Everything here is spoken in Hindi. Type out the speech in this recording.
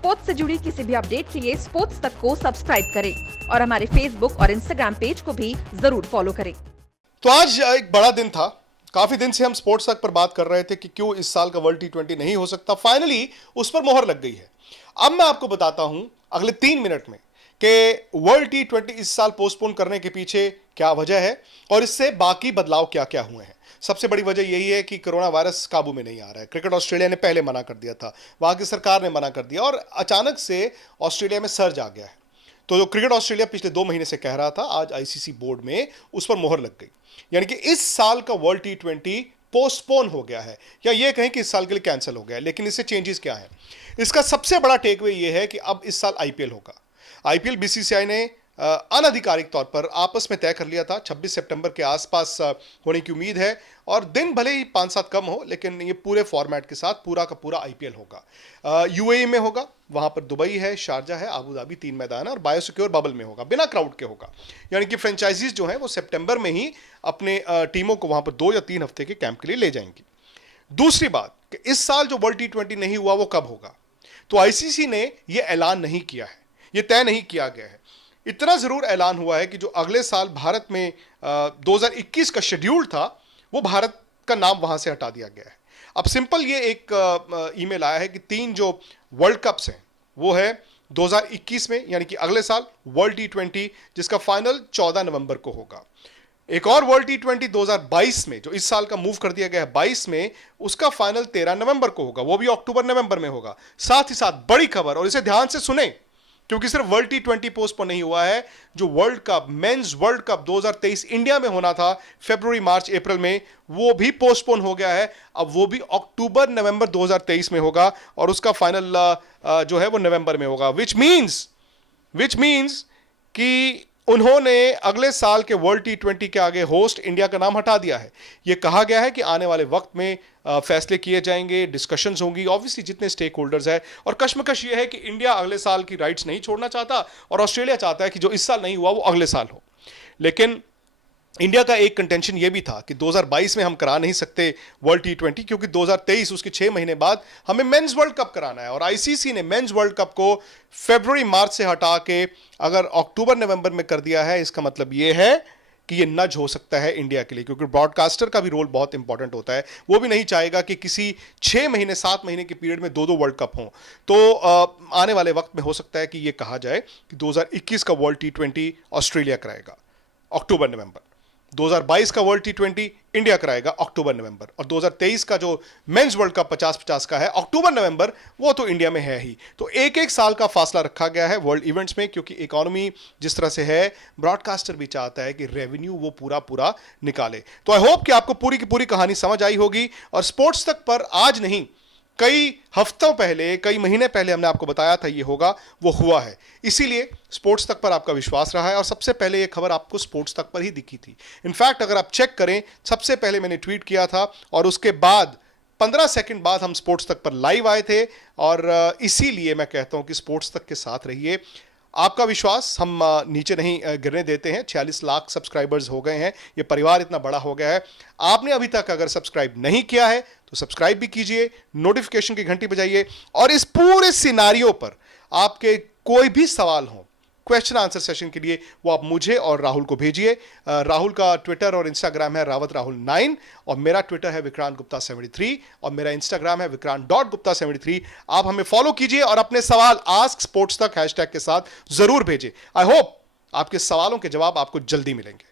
स्पोर्ट्स से जुड़ी किसी भी अपडेट के लिए स्पोर्ट्स तक को सब्सक्राइब करें और हमारे फेसबुक और इंस्टाग्राम पेज को भी जरूर फॉलो करें। तो आज एक बड़ा दिन था। काफी दिन से हम स्पोर्ट्स तक पर बात कर रहे थे कि क्यों इस साल का वर्ल्ड T20 नहीं हो सकता। फाइनली उस पर मोहर लग गई है। अब मैं आपको बताता हूं अगले 3 मिनट में कि वर्ल्ड T20 इस साल पोस्टपोन करने के पीछे क्या वजह है और इससे बाकी बदलाव क्या क्या हुए हैं। सबसे बड़ी वजह यही है कि कोरोना वायरस काबू में नहीं आ रहा है। क्रिकेट ऑस्ट्रेलिया ने पहले मना कर दिया था, वहां की सरकार ने मना कर दिया और अचानक से ऑस्ट्रेलिया में सर्ज आ गया है। तो जो क्रिकेट ऑस्ट्रेलिया पिछले 2 महीने से कह रहा था, आज आईसीसी बोर्ड में उस पर मोहर लग गई। यानी कि इस साल का वर्ल्ड T20 पोस्टपोन हो गया है, या ये कहें कि इस साल के लिए कैंसिल हो गया है। लेकिन इससे चेंजेस क्या है? इसका सबसे बड़ा टेकअवे ये है कि अब इस साल आईपीएल होगा। आईपीएल बीसीसीआई ने अनाधिकारिक तौर पर आपस में तय कर लिया था। 26 सितंबर के आसपास होने की उम्मीद है और दिन भले ही 5-7 कम हो, लेकिन ये पूरे फॉर्मेट के साथ पूरा का पूरा आईपीएल होगा। यूएई में होगा, वहां पर दुबई है, शारजा है, आबू धाबी, 3 मैदान है और बायोसिक्योर बबल में होगा, बिना क्राउड के होगा। यानी कि फ्रेंचाइजीज जो हैं वो सितंबर में ही अपने टीमों को वहां पर 2 या 3 हफ्ते के कैंप के लिए ले जाएंगी। दूसरी बात कि इस साल जो वर्ल्ड T20 नहीं हुआ वो कब होगा, तो आईसीसी ने यह ऐलान नहीं किया है, यह तय नहीं किया गया है। इतना जरूर ऐलान हुआ है कि जो अगले साल भारत में 2021 का शेड्यूल था, वो भारत का नाम वहां से हटा दिया गया है। अब सिंपल ये एक ईमेल आया है कि 3 जो वर्ल्ड कप्स हैं वो है 2021 में, यानी कि अगले साल वर्ल्ड T20, जिसका फाइनल 14 नवंबर को होगा। एक और वर्ल्ड T20 2022 में, जो इस साल का मूव कर दिया गया है 22 में, उसका फाइनल 13 नवंबर को होगा, वो भी अक्टूबर नवंबर में होगा। साथ ही साथ बड़ी खबर, और इसे ध्यान से सुने क्योंकि सिर्फ वर्ल्ड T20 पोस्टपोन नहीं हुआ है, जो world cup, mains world cup 2023 India में होना था फरवरी, मार्च, अप्रैल में, वो भी पोस्टपोन हो गया है। अब वो भी अक्टूबर नवंबर 2023 में होगा और उसका फाइनल जो है वो नवंबर में होगा। विच मीन्स कि उन्होंने अगले साल के वर्ल्ड T20 के आगे होस्ट इंडिया का नाम हटा दिया है। यह कहा गया है कि आने वाले वक्त में फैसले किए जाएंगे, डिस्कशंस होंगी, ऑब्वियसली जितने स्टेक होल्डर्स है। और कश्मकश यह है कि इंडिया अगले साल की राइट्स नहीं छोड़ना चाहता और ऑस्ट्रेलिया चाहता है कि जो इस साल नहीं हुआ वो अगले साल हो। लेकिन इंडिया का एक कंटेंशन यह भी था कि 2022 में हम करा नहीं सकते वर्ल्ड T20 क्योंकि 2023 उसके 6 महीने बाद हमें मेंस वर्ल्ड कप कराना है और आईसीसी ने मेंस वर्ल्ड कप को फरवरी, मार्च से हटा के अगर अक्टूबर, नवंबर में कर दिया है। इसका मतलब यह है कि ये नज हो सकता है इंडिया के लिए, क्योंकि ब्रॉडकास्टर का भी रोल बहुत इंपॉर्टेंट होता है। वो भी नहीं चाहेगा कि किसी 6 महीने, 7 महीने के पीरियड में 2 वर्ल्ड कप हों। तो आने वाले वक्त में हो सकता है कि ये कहा जाए कि 2021 का वर्ल्ड T20 ऑस्ट्रेलिया कराएगा अक्टूबर, नवंबर। 2022 का वर्ल्ड T20 इंडिया कराएगा अक्टूबर, नवंबर। और 2023 का जो मेंस वर्ल्ड कप 50-50 का है अक्टूबर, नवंबर, वो तो इंडिया में है ही। तो एक साल का फासला रखा गया है वर्ल्ड इवेंट्स में, क्योंकि इकोनॉमी जिस तरह से है, ब्रॉडकास्टर भी चाहता है कि रेवेन्यू वो पूरा निकाले। तो आई होप कि आपको पूरी की पूरी कहानी समझ आई होगी। और स्पोर्ट्स तक पर आज नहीं, कई हफ्तों पहले, कई महीने पहले हमने आपको बताया था ये होगा, वो हुआ है। इसीलिए स्पोर्ट्स तक पर आपका विश्वास रहा है और सबसे पहले ये खबर आपको स्पोर्ट्स तक पर ही दिखी थी। इनफैक्ट अगर आप चेक करें, सबसे पहले मैंने ट्वीट किया था और उसके बाद 15 सेकंड बाद हम स्पोर्ट्स तक पर लाइव आए थे। और इसीलिए मैं कहता हूं कि स्पोर्ट्स तक के साथ रहिए। आपका विश्वास हम नीचे नहीं गिरने देते हैं। 46 लाख सब्सक्राइबर्स हो गए हैं, ये परिवार इतना बड़ा हो गया है। आपने अभी तक अगर सब्सक्राइब नहीं किया है तो सब्सक्राइब भी कीजिए, नोटिफिकेशन की घंटी बजाइए। और इस पूरे सिनारियो पर आपके कोई भी सवाल हो, क्वेश्चन आंसर सेशन के लिए, वो आप मुझे और राहुल को भेजिए। राहुल का ट्विटर और इंस्टाग्राम है रावत राहुल 9 और मेरा ट्विटर है विक्रांत गुप्ता 73 और मेरा इंस्टाग्राम है विक्रांत.गुप्ता 73। आप हमें फॉलो कीजिए और अपने सवाल आस्क स्पोर्ट्स तक हैशटैग के साथ जरूर भेजिए। आई होप आपके सवालों के जवाब आपको जल्दी मिलेंगे।